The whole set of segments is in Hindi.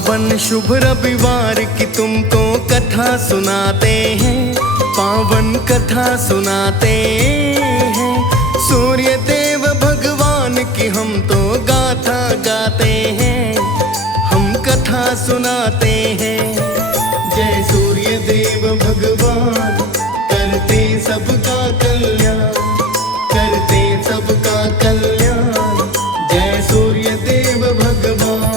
पावन शुभ रविवार की तुमको कथा सुनाते हैं, पावन कथा सुनाते हैं। सूर्य देव भगवान की हम तो गाथा गाते हैं, हम कथा सुनाते हैं। जय सूर्य देव भगवान, करते सबका कल्याण, करते सबका कल्याण। जय सूर्य देव भगवान।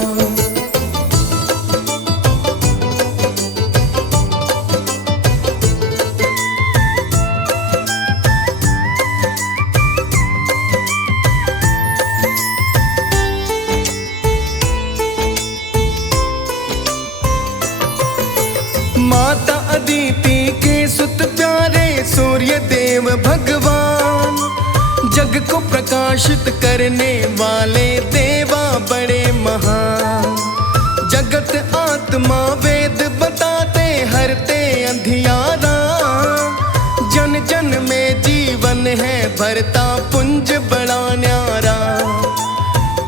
माता अदिति के सुत प्यारे सूर्य देव भगवान, जग को प्रकाशित करने वाले देवा बड़े महान। जगत आत्मा वेद बताते हरते अंधियारा, जन जन में जीवन है भरता पुंज बड़ा न्यारा।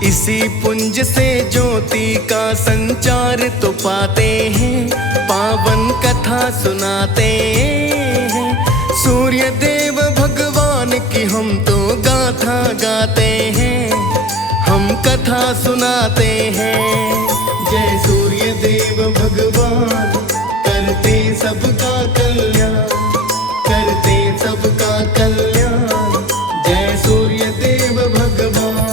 इसी पुंज से ज्योति का संचार तो पाते हैं, पावन कथा सुनाते हैं। सूर्य देव भगवान की हम तो गाथा गाते हैं, हम कथा सुनाते हैं। जय सूर्य देव भगवान, करते सबका कल्याण, करते सबका कल्याण। जय सूर्य देव भगवान।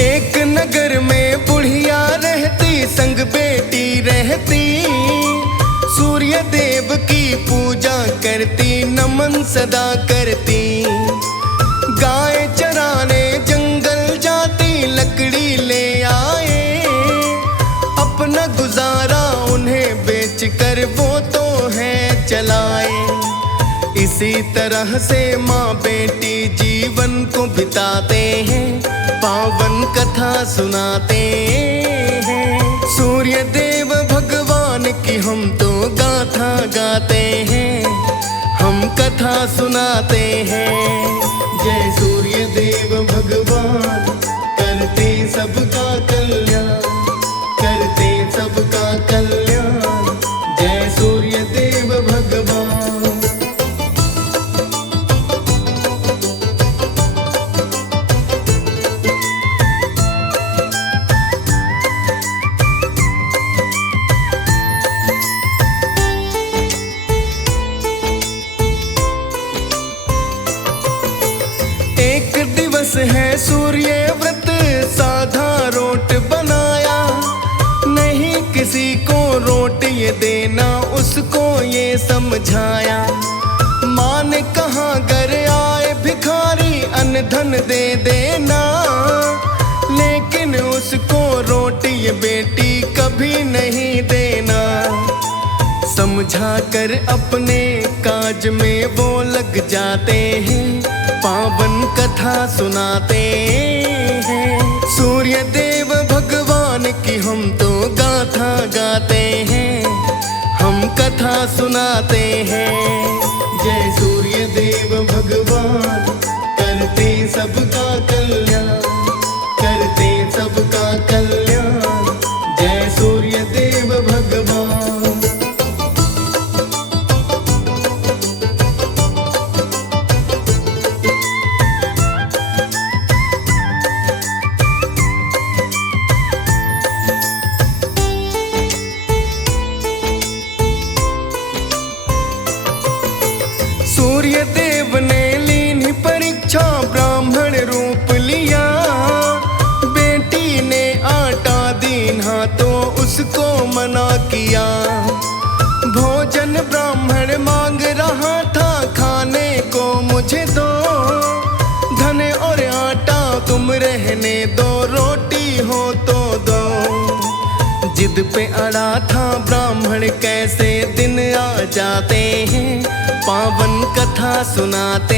एक नगर में बुढ़िया रहती, संग बेटी रहती। सूर्य देव की पूजा करती, नमन सदा करती। गाय चराने जंगल जाती, लकड़ी ले आए। अपना गुजारा उन्हें बेचकर वो तो है चलाए। इसी तरह से माँ बेटी जीवन को बिताते हैं, पावन कथा सुनाते हैं। सूर्य देव भगवान की हम तो गाथा गाते हैं, हम कथा सुनाते हैं। जय सूर्य देव भगवान, करते सबका कल्याण, करते सबका कल्याण। जय सूर्य देव भगवान। एक दिवस है सूर्य व्रत, साधा रोट बनाया। नहीं किसी को रोट ये देना, उसको ये समझाया। माँ ने कहा घर आए भिखारी, अन्न धन दे देना। लेकिन उसको रोट ये बेटी कभी नहीं देना। समझा कर अपने काज में वो लग जाते हैं, पावन कथा सुनाते हैं। सूर्य देव भगवान की हम तो गाथा गाते हैं, हम कथा सुनाते हैं। जय सूर्य देव भगवान, करते सबका कल्याण, करते सबका कल्याण। जय सूर्य देव भगवान। सूर्य देव ने लीनी परीक्षा, ब्राह्मण रूप लिया। बेटी ने आटा दीना तो उसको मना किया। भोजन ब्राह्मण मांग रहा था, खाने को मुझे दो। धन और आटा तुम रहने दो, रोटी हो तो दो। जिद पे अड़ा था ब्राह्मण, कैसे दिन आ जाते हैं, पावन कथा सुनाते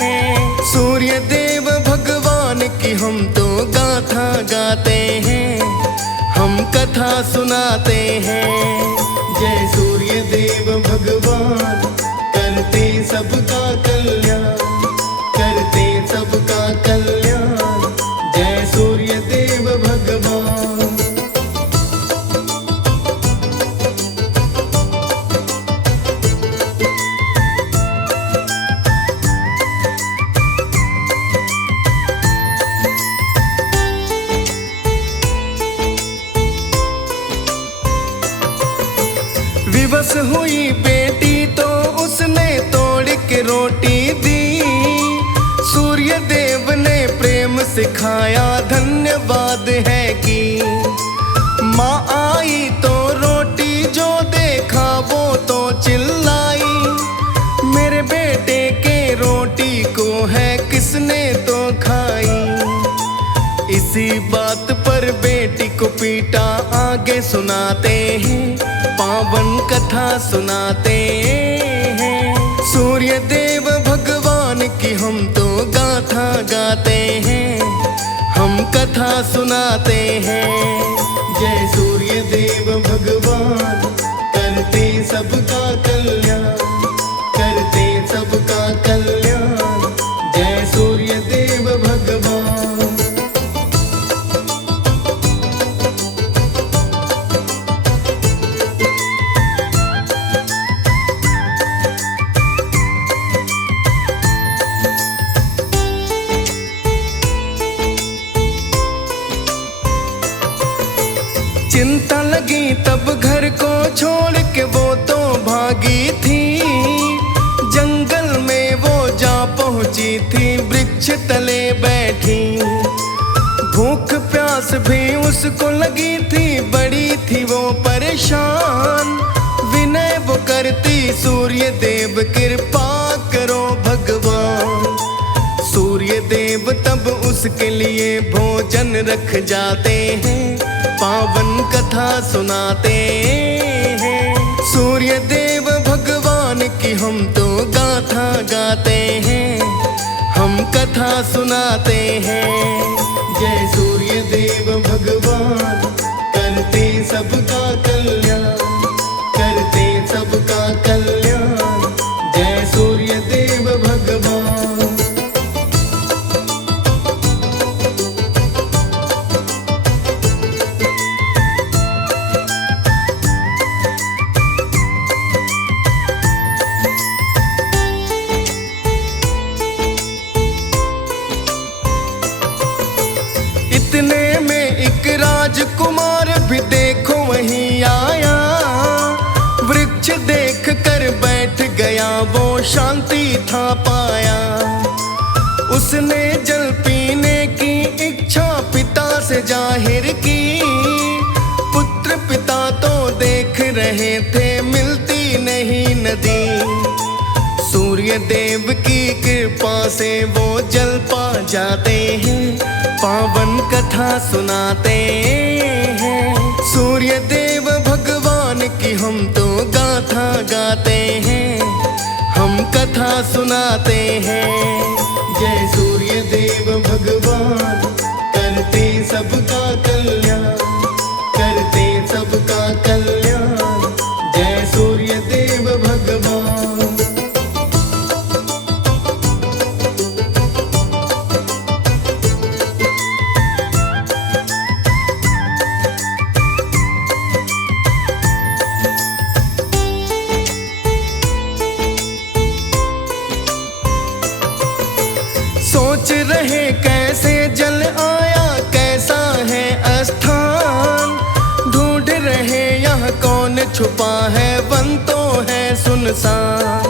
हैं। सूर्य देव भगवान की हम तो गाथा गाते हैं, हम कथा सुनाते हैं। जय सूर्य देव भगवान, करते सबका कल्याण, करते सबका कल्याण। जय सूर्य देव भगवान। विवश हुई बेटी तो उसने तोड़ के रोटी दी, सूर्य देव ने प्रेम सिखाया धन्यवाद है कि। माँ आई तो रोटी जो देखा वो तो चिल्लाई, मेरे बेटे के रोटी को है किसने तो खाई। इसी बात पर बेटी को पीटा, आगे सुनाते हैं, पावन कथा सुनाते हैं। सूर्य देव भगवान की हम तो गाथा गाते हैं, हम कथा सुनाते हैं। जय सूर्य देव भगवान, करते सबका कल्याण, करते सबका कल्याण। जय सूर्य देव भगवान। चिंता लगी तब घर को छोड़ के वो तो भागी थी, जंगल में वो जा पहुंची थी, वृक्ष तले बैठी। भूख प्यास भी उसको लगी थी, बड़ी थी वो परेशान। विनय वो करती, सूर्य देव कृपा करो भगवान। सूर्य देव तब उसके लिए भोजन रख जाते हैं, पावन कथा सुनाते हैं। सूर्य देव भगवान की हम तो गाथा गाते हैं, हम कथा सुनाते हैं। जय सूर्य देव भगवान, करते सबका कल्याण, करते सबका कल्याण। जय सूर्य देव भगवान। इतने में एक राजकुमार भी देखो वहीं आया, वृक्ष देख कर बैठ गया, वो शांति था पाया। उसने जल पीने की इच्छा पिता से जाहिर की, पुत्र पिता तो देख रहे थे, मिलती नहीं नदी। सूर्य देव की कृपा से वो जल पा जाते हैं, पावन कथा सुनाते हैं। सूर्य देव भगवान की हम तो गाथा गाते हैं, हम कथा सुनाते हैं। जय सूर्य देव भगवान, करते सबका कल्याण, करते सबका कल्याण। जय सूर्य देव भगवान। सोच रहे कैसे जल आया, कैसा है स्थान, ढूंढ रहे यहाँ कौन छुपा है, वन तो है सुनसान।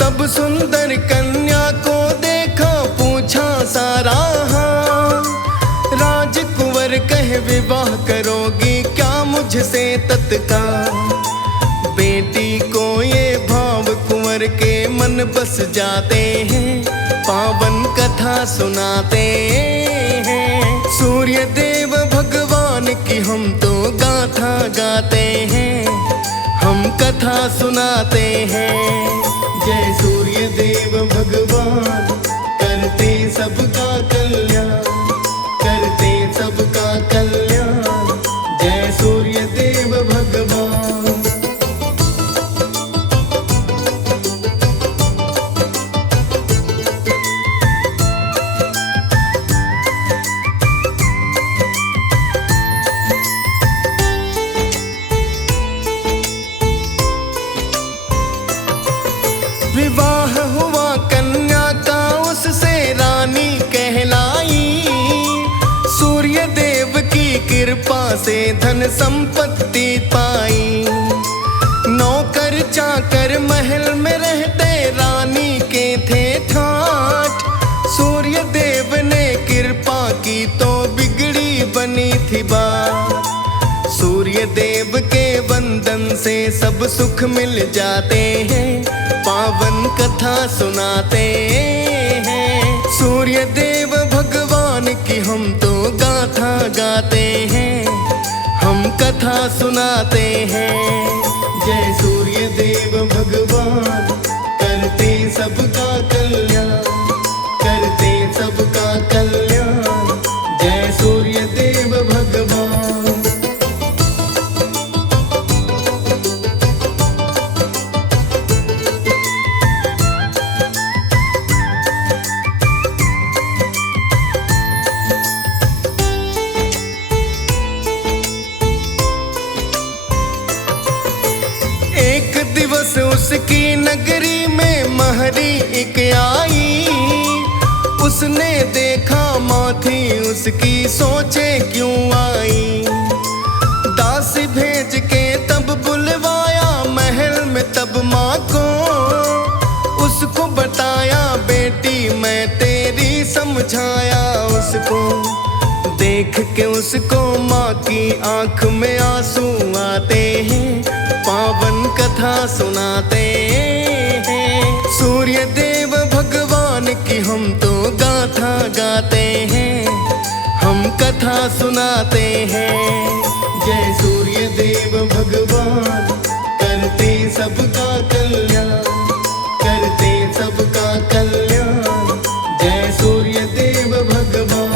तब सुंदर कन्या को देखा, पूछा सारा हाल, राजकुंवर कहे विवाह करोगी क्या मुझसे तत्काल। बेटी को ये भाव कुंवर के मन बस जाते हैं, पावन कथा सुनाते हैं। सूर्य देव भगवान की हम तो गाथा गाते हैं, हम कथा सुनाते हैं। जय सूर्य देव भगवान, करते सबका कल्याण, कृपा से धन संपत्ति पाई। नौकर चाकर महल में रहते रानी के थे ठाठ। सूर्य देव ने कृपा की तो बिगड़ी बनी थी बात। सूर्य देव के वंदन से सब सुख मिल जाते हैं, पावन कथा सुनाते हैं। सूर्य देव भगवान की हम तो गाथा गाते हैं, हम कथा सुनाते हैं। जय सूर्य देव भगवान, करते सबका कल्याण, करते सबका कल्याण। जय सूर्य देव भगवान। एक दिवस उसकी नगरी में महरी एक आई। उसने देखा माँ थी उसकी, सोचे क्यों आई। दास भेज के तब बुलवाया महल में तब माँ को। उसको बताया बेटी मैं तेरी, समझाया उसको। देख के उसको माँ की आंख में आंसू आते हैं, पावन कथा सुनाते हैं। सूर्य देव भगवान की हम तो गाथा गाते हैं, हम कथा सुनाते हैं। जय सूर्य देव भगवान, करते सबका कल्याण, करते सबका कल्याण। जय सूर्य देव भगवान।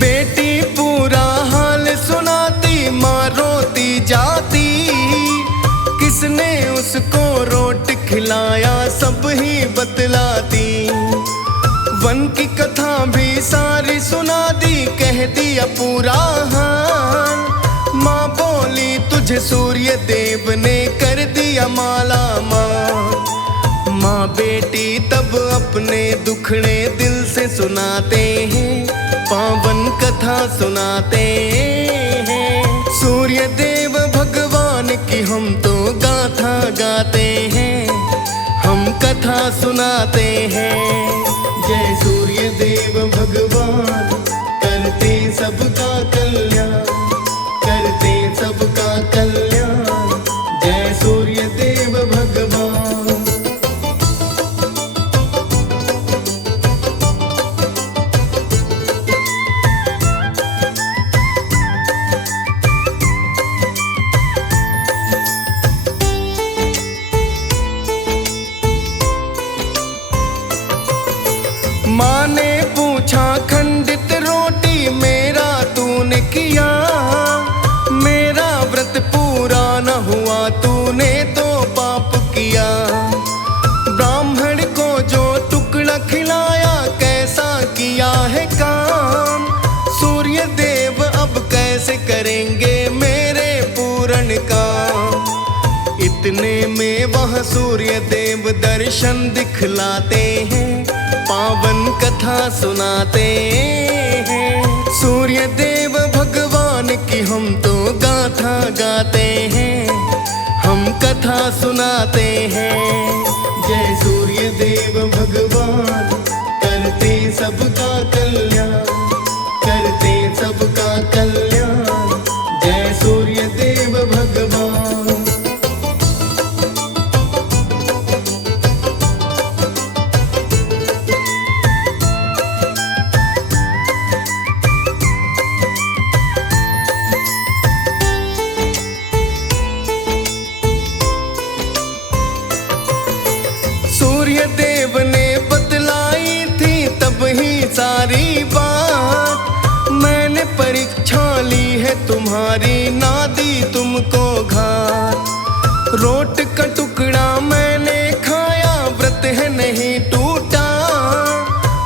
बेटी पूरा हाल सुनाती, माँ रोती जाती। किसने उसको रोट खिलाया सब ही बतलाती। वन की कथा भी सारी सुना दी, कह दिया पूरा हाल। माँ बोली तुझे सूर्य देव ने कर दिया माला माल। माँ बेटी तब अपने दुखड़े दिल से सुनाते हैं, पावन कथा सुनाते हैं। सूर्य देव भगवान की हम तो गाथा गाते हैं, हम कथा सुनाते हैं। जय सूर्य देव भगवान, करते सबका कल्याण, करते सबका कल्याण। जय सूर्य देव भगवान। माँ ने पूछा खंडित रोटी मेरा तूने किया। मेरा व्रत पूरा न हुआ, तूने तो पाप किया। ब्राह्मण को जो टुकड़ा खिलाया, कैसा किया है काम। सूर्य देव अब कैसे करेंगे मेरे पूर्ण काम। इतने में वह सूर्य देव दर्शन दिखलाते हैं, पावन कथा सुनाते हैं। सूर्य देव भगवान की हम तो गाथा गाते हैं, हम कथा सुनाते हैं। जय सूर्य देव भगवान, करते सबका कल्याण, करते सबका कल्याण। जय सूर्य देव भगवान। सूर्य देव ने बतलाई थी तब ही सारी बात। मैंने परीक्षा ली है तुम्हारी, ना दी तुमको घात। रोट का टुकड़ा मैंने खाया, व्रत है नहीं टूटा।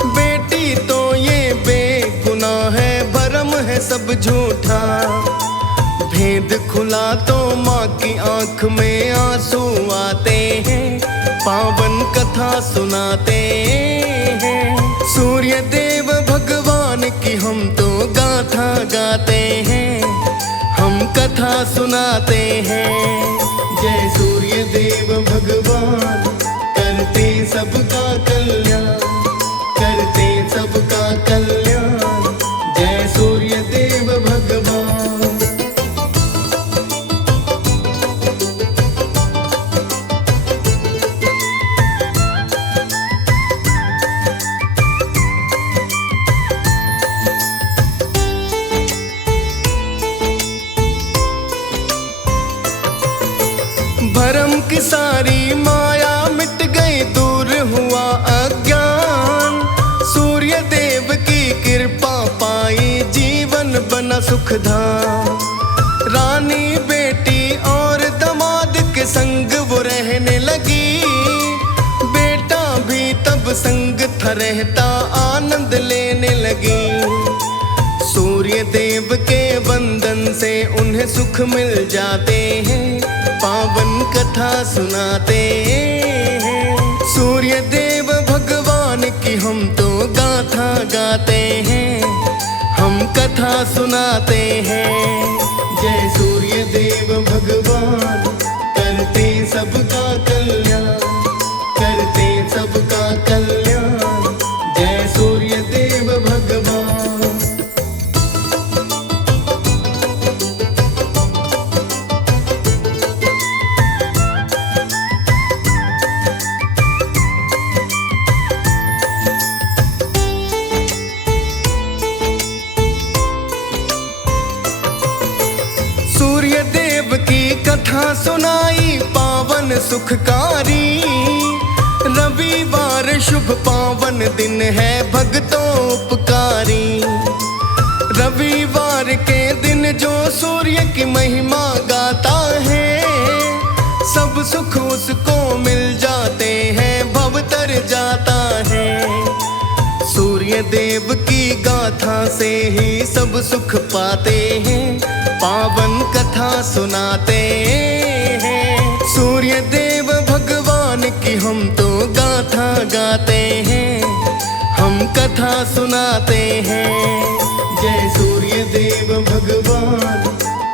बेटी तो ये खुद खुला तो माँ की आंख में आंसू आते हैं, पावन कथा सुनाते हैं। सूर्य देव भगवान की हम तो गाथा गाते हैं, हम कथा सुनाते हैं। जय सूर्य देव भगवान, करते सबका कल्याण, करते सबका कल्याण। जय सूर्य देव भगवान। भरम की सारी माया मिट गई, दूर हुआ अज्ञान। सूर्य देव की कृपा पाई, जीवन बना सुखधाम। रानी बेटी और दामाद के संग वो रहने लगी, बेटा भी तब संग था रहता, आनंद लेने लगी। सूर्य देव के वंदन से उन्हें सुख मिल जाते हैं, पावन कथा सुनाते हैं। सूर्य देव भगवान की हम तो गाथा गाते हैं, हम कथा सुनाते हैं। जय सूर्य देव भगवान, करते सबका कल्याण, करते सबका कल्याण। जय सूर्य देव भगवान। सूर्य देव की कथा सुनाई, पावन सुखकारी। रविवार शुभ पावन दिन है, भक्तों उपकारी। रविवार के दिन जो सूर्य की महिमा गाता है, सब सुख उसको मिल जाते हैं, भव तर जाता है। सूर्य देव की गाथा से ही सब सुख पाते हैं, पावन कथा सुनाते हैं। सूर्य देव भगवान की हम तो गाथा गाते हैं, हम कथा सुनाते हैं। जय सूर्य देव भगवान,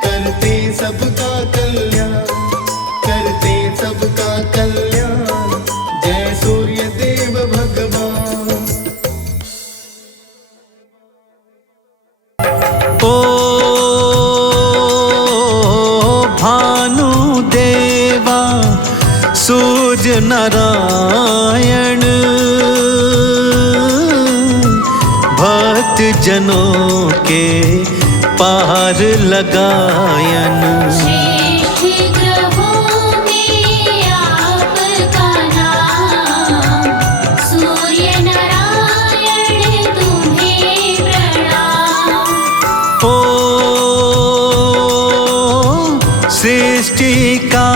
करते सबका कल्याण, करते सबका कल्याण। जय सूर्य देव भगवान। ओ भानुदेवा सूर्य नारायण, भक्त जनों के पार लगायन। श्रेष्ठ ग्रहों में आपका नाम, सूर्य नारायण तुम्हें प्रणाम। ओ सृष्टि का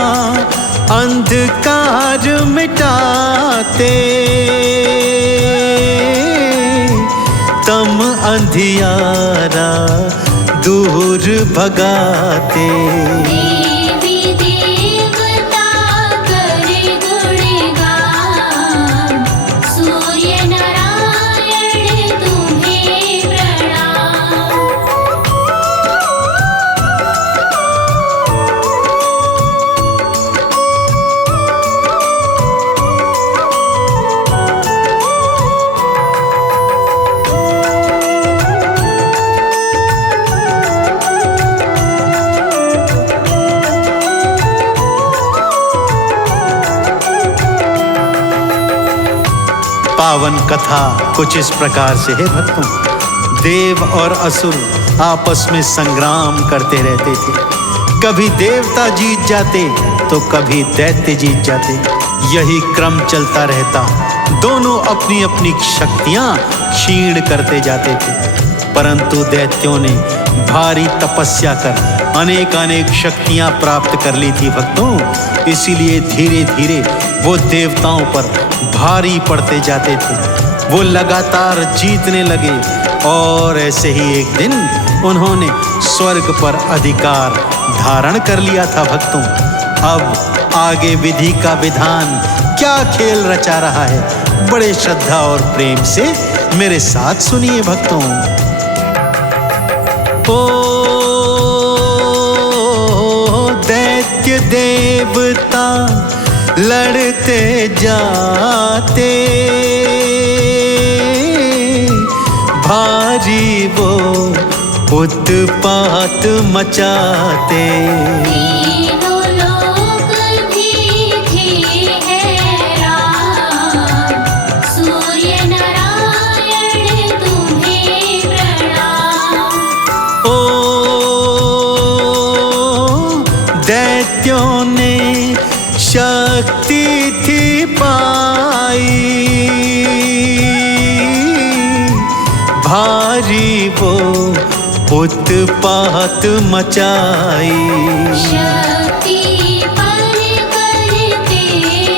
अंधकार मिटाते, तम अंधियारा दूर भगाते। देवी देवता करे गुणगान, सूर्य नारायण तुम्हें प्रणाम। पावन कथा कुछ इस प्रकार से है भक्तों। देव और असुर आपस में संग्राम करते रहते थे, कभी देवता जीत जाते तो कभी दैत्य जीत जाते, यही क्रम चलता रहता। दोनों अपनी अपनी शक्तियां क्षीण करते जाते थे, परंतु दैत्यों ने भारी तपस्या कर अनेक अनेक शक्तियां प्राप्त कर ली थी भक्तों। इसीलिए धीरे धीरे वो देवताओं पर भारी पड़ते जाते थे, वो लगातार जीतने लगे और ऐसे ही एक दिन उन्होंने स्वर्ग पर अधिकार धारण कर लिया था भक्तों। अब आगे विधि का विधान क्या खेल रचा रहा है, बड़े श्रद्धा और प्रेम से मेरे साथ सुनिए भक्तों। दैत्य देवता लड़ते जाते, भारी वो उत्पात मचाते। तीनों लोक भी थे हैरान, सूर्य नारायण तुम्हें प्रणाम। दैत्यों ने शक्ति थी पाई, भारी वो उत्पात मचाई। शक्ति पर करते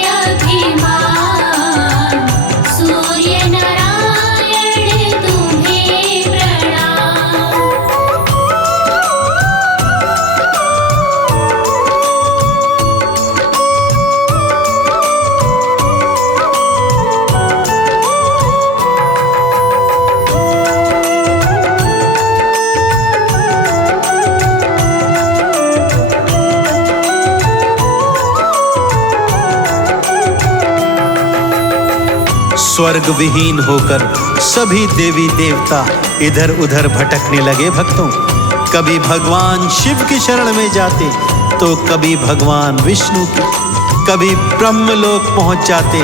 अभिमान, सूर्य नारायण तुम्हें प्रणाम। स्वर्ग विहीन होकर सभी देवी देवता इधर उधर भटकने लगे भक्तों। कभी भगवान शिव की शरण में जाते तो कभी भगवान विष्णु की, कभी ब्रह्मलोक पहुंच जाते,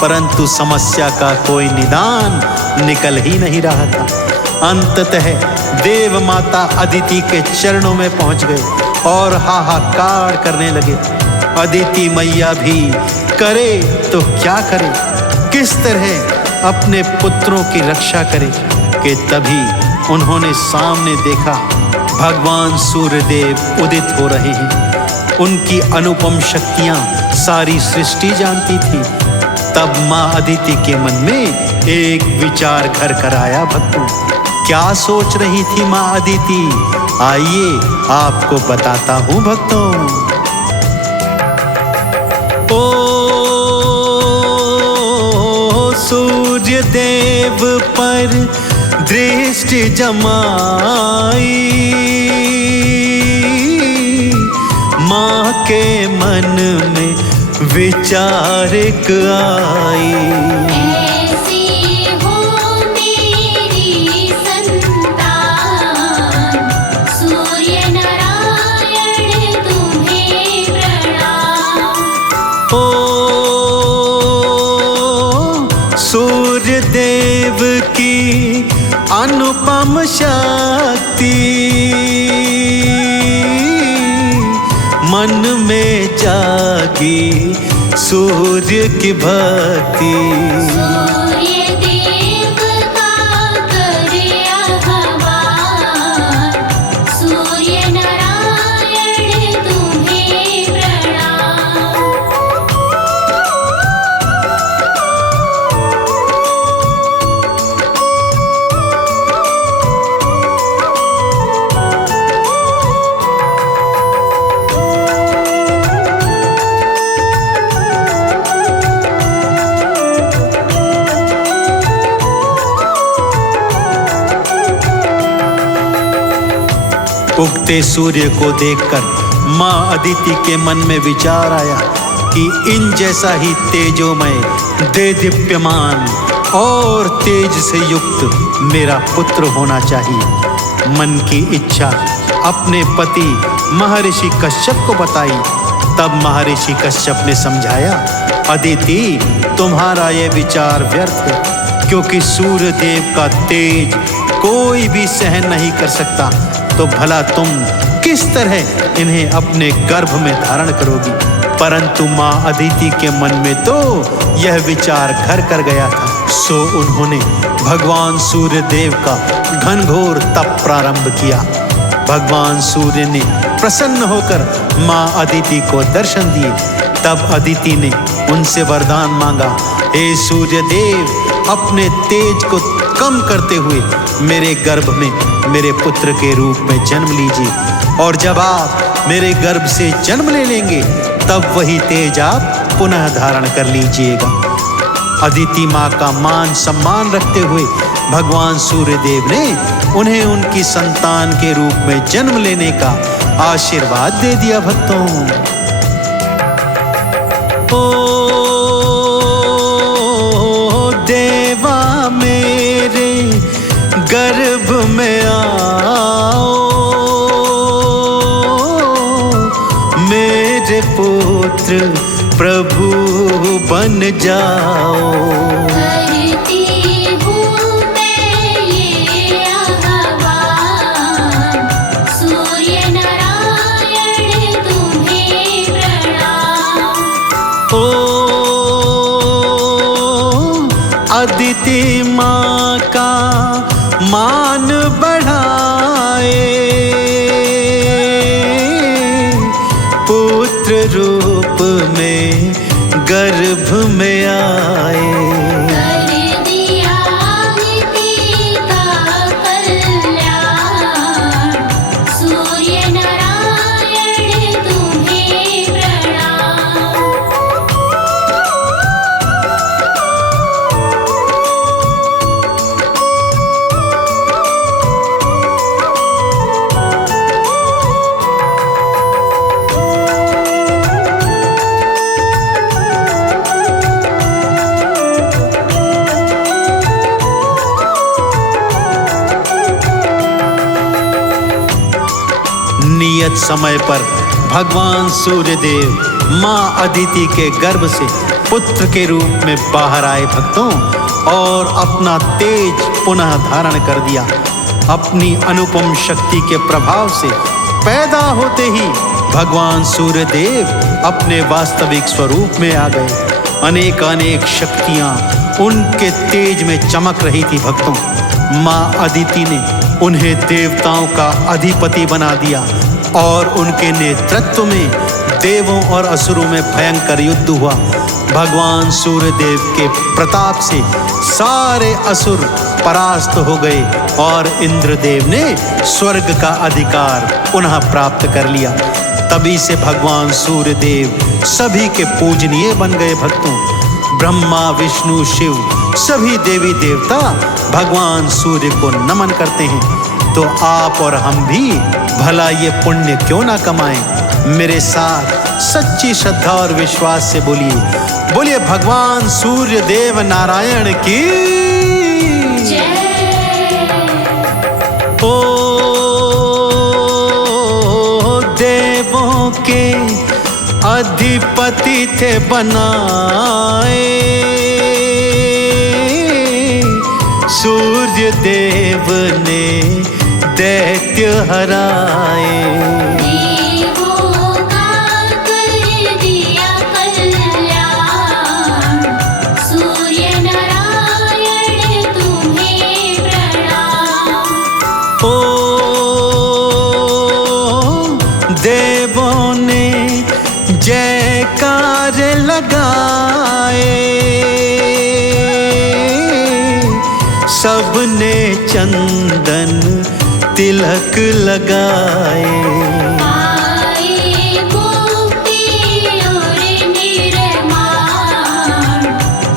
परंतु समस्या का कोई निदान निकल ही नहीं रहा था। अंततः देव माता अदिति के चरणों में पहुंच गए और हाहाकार करने लगे। अदिति मैया भी करे तो क्या करे, किस तरह अपने पुत्रों की रक्षा करे, कि तभी उन्होंने सामने देखा भगवान सूर्यदेव उदित हो रहे हैं। उनकी अनुपम शक्तियां सारी सृष्टि जानती थी। तब मां अदिति के मन में एक विचार घर कर आया भक्तों। क्या सोच रही थी मां अदिति, आइए आपको बताता हूं भक्तों। सूर्य देव पर दृष्टि जमाई, माँ के मन में विचारक आई। ऐसी हो मेरी संतान, सूर्य नारायण तुम्हें प्रणाम। सूर्य देव की अनुपम शक्ति, मन में जागी सूर्य की भक्ति। सूर्य देव का करे आह्वान, सूर्य नारायण तुम्हें प्रणाम। उगते सूर्य को देखकर मां अदिति के मन में विचार आया कि इन जैसा ही तेजोमय, देदीप्यमान और तेज से युक्त मेरा पुत्र होना चाहिए। मन की इच्छा अपने पति महर्षि कश्यप को बताई। तब महर्षि कश्यप ने समझाया, अदिति तुम्हारा ये विचार व्यर्थ है, क्योंकि सूर्य देव का तेज कोई भी सहन नहीं कर सकता। तो भला तुम किस तरह इन्हें अपने गर्भ में धारण करोगी। परंतु मां अदिति के मन में तो यह विचार घर कर गया था। सो उन्होंने भगवान सूर्य देव का घनघोर तप प्रारंभ किया। भगवान सूर्य ने प्रसन्न होकर मां अदिति को दर्शन दिए। तब अदिति ने उनसे वरदान मांगा, हे सूर्य देव, अपने तेज को कम करते हुए मेरे गर्भ में मेरे पुत्र के रूप में जन्म लीजिए, और जब आप मेरे गर्भ से जन्म ले लेंगे, तब वही तेज आप पुनः धारण कर लीजिएगा। अदिति माँ का मान सम्मान रखते हुए भगवान सूर्यदेव ने उन्हें उनकी संतान के रूप में जन्म लेने का आशीर्वाद दे दिया। भक्तों, ओ देवा मेरे गर्भ में आओ, मेरे पुत्र प्रभु बन जाओ। करती हूँ मैं ये आह्वान, सूर्य नारायण तुम्हें प्रणाम। ओ अदिति माँ का मान बढ़ाए, पुत्र रूप में गर्भ में आए। कर दिया अदिति का कल्याण, सूर्य नारायण तुम्हें प्रणाम। नियत समय पर भगवान सूर्यदेव माँ अदिति के गर्भ से पुत्र के रूप में बाहर आए भक्तों, और अपना तेज पुनः धारण कर दिया। अपनी अनुपम शक्ति के प्रभाव से पैदा होते ही भगवान सूर्यदेव अपने वास्तविक स्वरूप में आ गए। अनेक शक्तियां उनके तेज में चमक रही थी। भक्तों, माँ अदिति ने उन्हें देवताओं का अधिपति बना दिया और उनके नेतृत्व में देवों और असुरों में भयंकर युद्ध हुआ। भगवान सूर्यदेव के प्रताप से सारे असुर परास्त हो गए और इंद्रदेव ने स्वर्ग का अधिकार पुनः प्राप्त कर लिया। तभी से भगवान सूर्यदेव सभी के पूजनीय बन गए। भक्तों, ब्रह्मा विष्णु शिव सभी देवी देवता भगवान सूर्य को नमन करते हैं। तो आप और हम भी भला ये पुण्य क्यों ना कमाएं। मेरे साथ सच्ची श्रद्धा और विश्वास से बोलिए भगवान सूर्य देव नारायण की जय। ओ देवों के अधिपति थे बनाए, सूर्य देव ने दैत्य हराए। देवों का कर दिया कल्याण, सूर्य नारायण तुम्हें प्रणाम। ओ देवों ने जयकार लगाए, सबने चंदन तिलक लगाए। आए मुक्ति और निर्माण,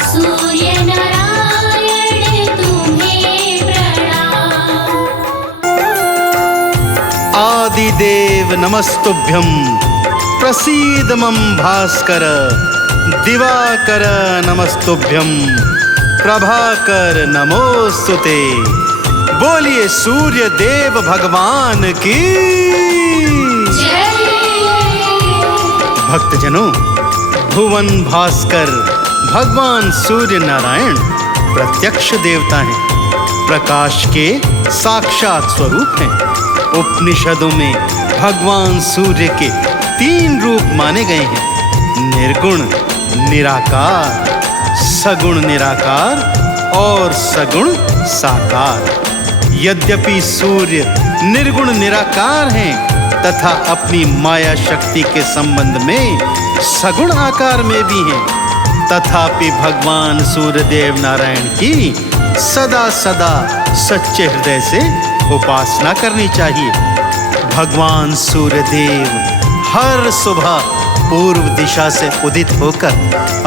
सूर्य नारायण तुम्हें प्रणाम। आदिदेव नमस्तुभ्यं, प्रसीद मम भास्कर, दिवाकर नमस्तुभ्यं, प्रभाकर नमोस्तुते। बोलिए सूर्य देव भगवान की जय। भक्तजनों, भुवन भास्कर भगवान सूर्य नारायण प्रत्यक्ष देवता हैं, प्रकाश के साक्षात स्वरूप हैं। उपनिषदों में भगवान सूर्य के 3 रूप माने गए हैं, निर्गुण निराकार, सगुण निराकार और सगुण साकार। यद्यपि सूर्य निर्गुण निराकार हैं तथा अपनी माया शक्ति के संबंध में सगुण आकार में भी हैं, तथापि भगवान सूर्यदेव नारायण की सदा सदा सच्चे हृदय से उपासना करनी चाहिए। भगवान सूर्यदेव हर सुबह पूर्व दिशा से उदित होकर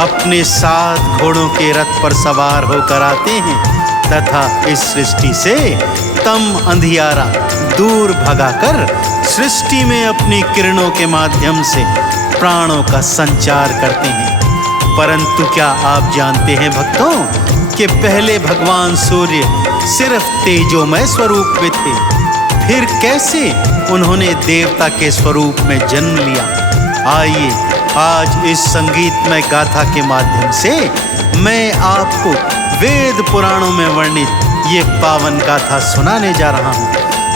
अपने 7 घोड़ों के रथ पर सवार होकर आते हैं तथा इस सृष्टि से तम अंधियारा दूर भगाकर सृष्टि में अपनी किरणों के माध्यम से प्राणों का संचार करते हैं। परंतु क्या आप जानते हैं भक्तों कि पहले भगवान सूर्य सिर्फ तेजोमय स्वरूप में थे, फिर कैसे उन्होंने देवता के स्वरूप में जन्म लिया। आइए आज इस संगीतमय गाथा के माध्यम से मैं आपको वेद पुराणों में वर्णित ये पावन गाथा सुनाने जा रहा हूँ।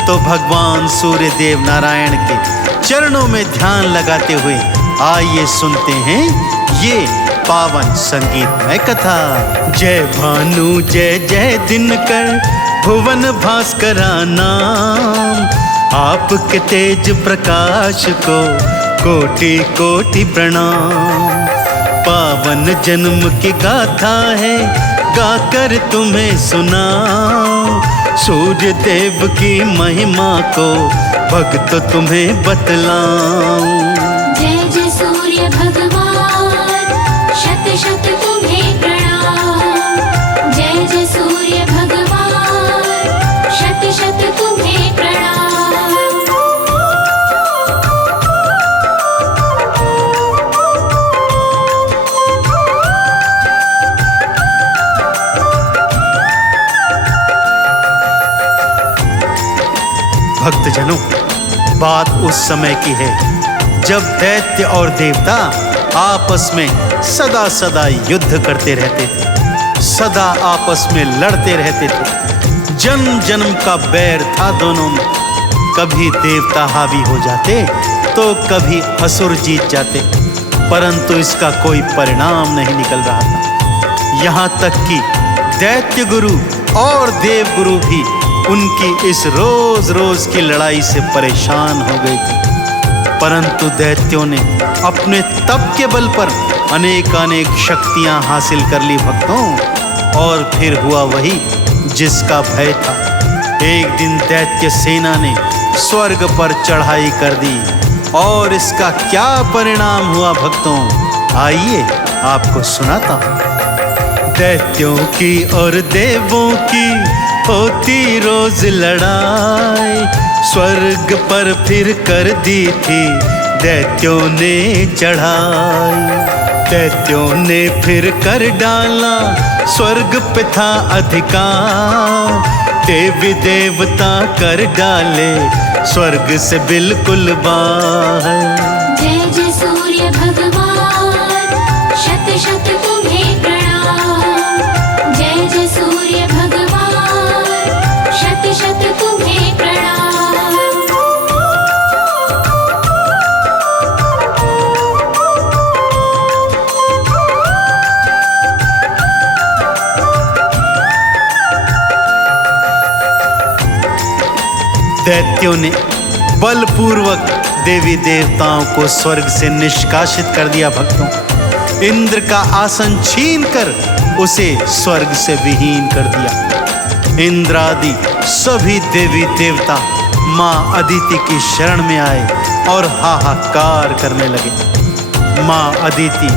तो भगवान सूर्य देव नारायण के चरणों में ध्यान लगाते हुए आइए सुनते हैं ये पावन संगीतमय कथा। जय भानु जय जय दिनकर भुवन भास्करा नाम, आपके तेज प्रकाश को कोटि कोटि प्रणाम। पावन जन्म की गाथा है गाकर तुम्हें सुनाऊं, सूर्य देव की महिमा को भक्त तुम्हें बतलाऊं। जय जय सूर्य भगवान शत शत तुम्हें प्रणाम। जय जय सूर्य भगवान शत शत तुम्हें प्रणाम। भक्तजनों, बात उस समय की है जब दैत्य और देवता आपस में सदा सदा युद्ध करते रहते थे, सदा आपस में लड़ते रहते थे। जन्म जन्म का बैर था दोनों में। कभी देवता हावी हो जाते तो कभी असुर जीत जाते, परंतु इसका कोई परिणाम नहीं निकल रहा था। यहाँ तक कि दैत्य गुरु और देव गुरु भी उनकी इस रोज रोज की लड़ाई से परेशान हो गए थे। परंतु दैत्यों ने अपने तप के बल पर अनेकानेक शक्तियां हासिल कर ली भक्तों, और फिर हुआ वही जिसका भय था। एक दिन दैत्य सेना ने स्वर्ग पर चढ़ाई कर दी, और इसका क्या परिणाम हुआ भक्तों, आइए आपको सुनाता हूं। दैत्यों की और देवों की होती रोज लड़ाई, स्वर्ग पर फिर कर दी थी दैत्यों ने चढ़ाई। दैत्यों ने फिर कर डाला स्वर्ग पे था अधिकार, देवी देवता कर डाले स्वर्ग से बिल्कुल बाहर। जय जय सूर्य भगवान शत शत तुम्हें प्रणाम। जय जय सूर्य भगवान शत शत तुम्हें प्रणाम। दैत्यों ने बलपूर्वक देवी देवताओं को स्वर्ग से निष्कासित कर दिया भक्तों। इंद्र का आसन छीनकर उसे स्वर्ग से विहीन कर दिया। इंद्र आदि सभी देवी देवता माँ अदिति की शरण में आए और हाहाकार करने लगे। माँ अदिति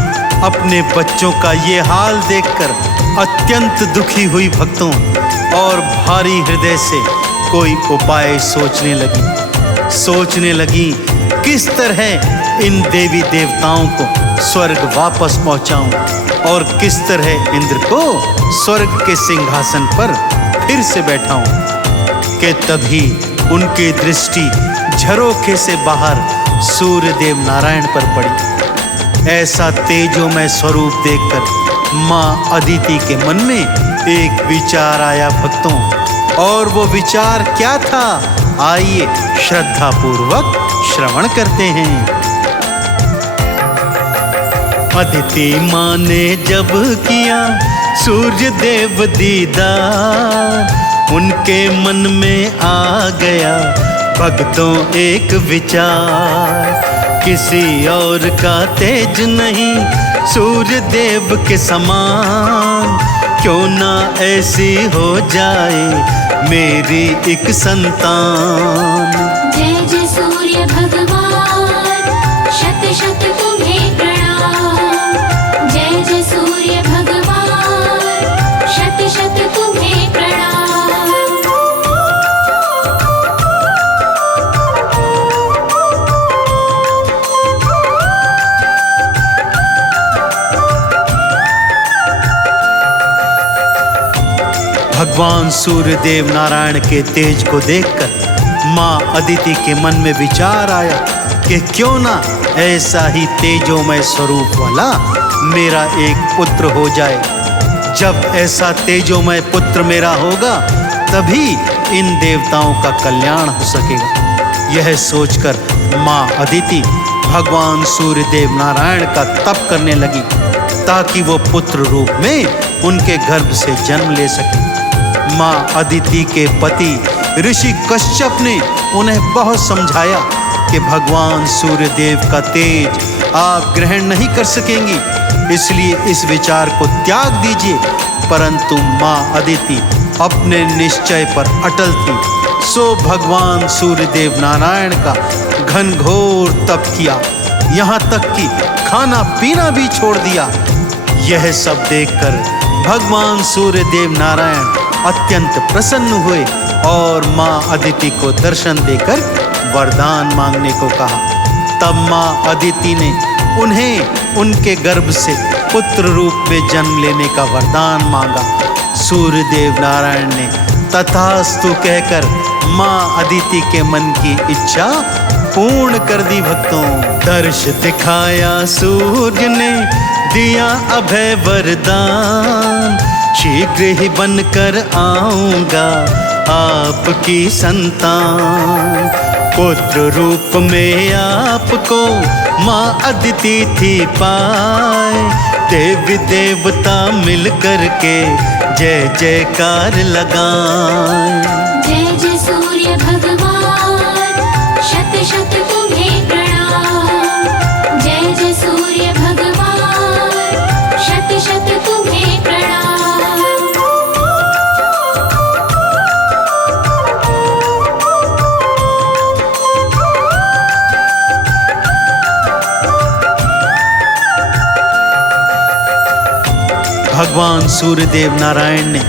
अपने बच्चों का ये हाल देखकर अत्यंत दुखी हुई भक्तों, और भारी हृदय से कोई उपाय सोचने लगी किस तरह इन देवी देवताओं को स्वर्ग वापस पहुंचाऊं और किस तरह इंद्र को स्वर्ग के सिंहासन पर फिर से बैठाऊं। कि तभी उनकी दृष्टि झरोखे से बाहर सूर्य देव नारायण पर पड़ी। ऐसा तेजोमय स्वरूप देखकर माँ अदिति के मन में एक विचार आया भक्तों, और वो विचार क्या था, आइए श्रद्धा पूर्वक श्रवण करते हैं। अदिति माँ ने जब किया सूर्य देव दीदार, उनके मन में आ गया भक्तों एक विचार। किसी और का तेज नहीं सूर्य देव के समान, क्यों ना ऐसी हो जाए मेरी एक संतान। जय जय सूर्य भगवान शत शत तुम्हें प्रणाम। जय जय सूर्य भगवान शत शत तुम्हें प्रणाम। भगवान सूर्य देव नारायण के तेज को देखकर माँ अदिति के मन में विचार आया कि क्यों ना ऐसा ही तेजोमय स्वरूप वाला मेरा एक पुत्र हो जाए। जब ऐसा तेजोमय पुत्र मेरा होगा तभी इन देवताओं का कल्याण हो सकेगा। यह सोचकर माँ अदिति भगवान सूर्य देव नारायण का तप करने लगी ताकि वो पुत्र रूप में उनके गर्भ से जन्म ले सके। माँ अदिति के पति ऋषि कश्यप ने उन्हें बहुत समझाया कि भगवान सूर्य देव का तेज आप ग्रहण नहीं कर सकेंगी, इसलिए इस विचार को त्याग दीजिए। परंतु माँ अदिति अपने निश्चय पर अटल थी। सो भगवान सूर्य देव नारायण का घनघोर तप किया, यहाँ तक कि खाना पीना भी छोड़ दिया। यह सब देखकर भगवान सूर्य देव नारायण अत्यंत प्रसन्न हुए और माँ अदिति को दर्शन देकर वरदान मांगने को कहा। तब माँ अदिति ने उन्हें उनके गर्भ से पुत्र रूप में जन्म लेने का वरदान मांगा। सूर्य देव नारायण ने तथास्तु कहकर माँ अदिति के मन की इच्छा पूर्ण कर दी। भक्तों, दर्श दिखाया सूर्य ने दिया अभय वरदान, शीघ्र ही बनकर आऊंगा आपकी संतान। पुत्र रूप में आपको माँ अदिति थी पाए, देवी देवता मिल करके जय जयकार लगाएं। जय जय सूर्य भगवान शत शत तुम्हें प्रणाम। जय जय सूर्य भगवान शत शत तुम्हें प्रणाम। भगवान सूर्य देव नारायण ने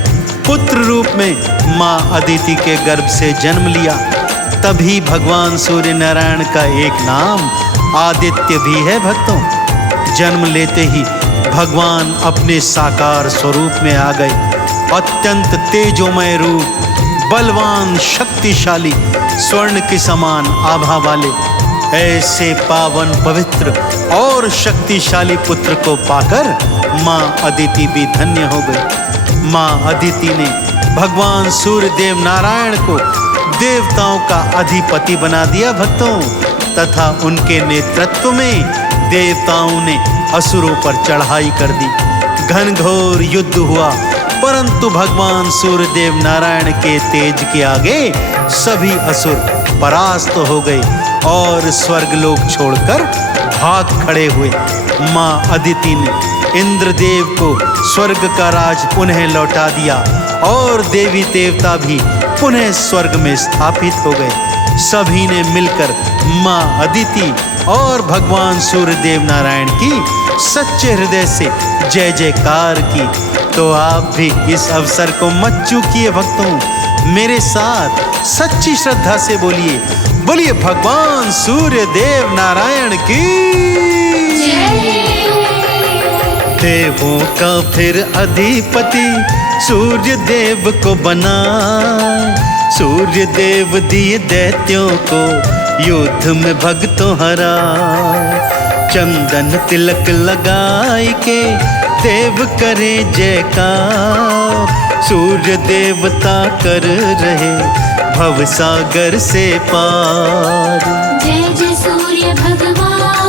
पुत्र रूप में माँ अदिति के गर्भ से जन्म लिया। तभी भगवान सूर्य नारायण का एक नाम आदित्य भी है। भक्तों, जन्म लेते ही भगवान अपने साकार स्वरूप में आ गए। अत्यंत तेजोमय रूप, बलवान, शक्तिशाली, स्वर्ण के समान आभा वाले ऐसे पावन, पवित्र और शक्तिशाली पुत्र को पाकर माँ अदिति भी धन्य हो गई। माँ अदिति ने भगवान सूर्य देव नारायण को देवताओं का अधिपति बना दिया। भक्तों, तथा उनके नेतृत्व में देवताओं ने असुरों पर चढ़ाई कर दी। घनघोर युद्ध हुआ, परंतु भगवान सूर्य देव नारायण के तेज के आगे सभी असुर परास्त हो गए और स्वर्गलोक छोड़कर भाग खड़े हुए। माँ अदिति ने इंद्रदेव को स्वर्ग का राज पुनः लौटा दिया और देवी देवता भी पुनः स्वर्ग में स्थापित हो गए। सभी ने मिलकर माँ अदिति और भगवान सूर्य देव नारायण की सच्चे हृदय से जय जयकार की। तो आप भी इस अवसर को मत चूकिए। भक्तों, मेरे साथ सच्ची श्रद्धा से बोलिए, बोलिए भगवान सूर्य देव नारायण की। देवों का फिर अधिपति सूर्य देव को बना, सूर्य देव दिए दैत्यों को युद्ध में भक्तों हरा। चंदन तिलक लगाई के देव करे जयकार, सूर्य देवता कर रहे भवसागर से पार। जय जय सूर्य भगवान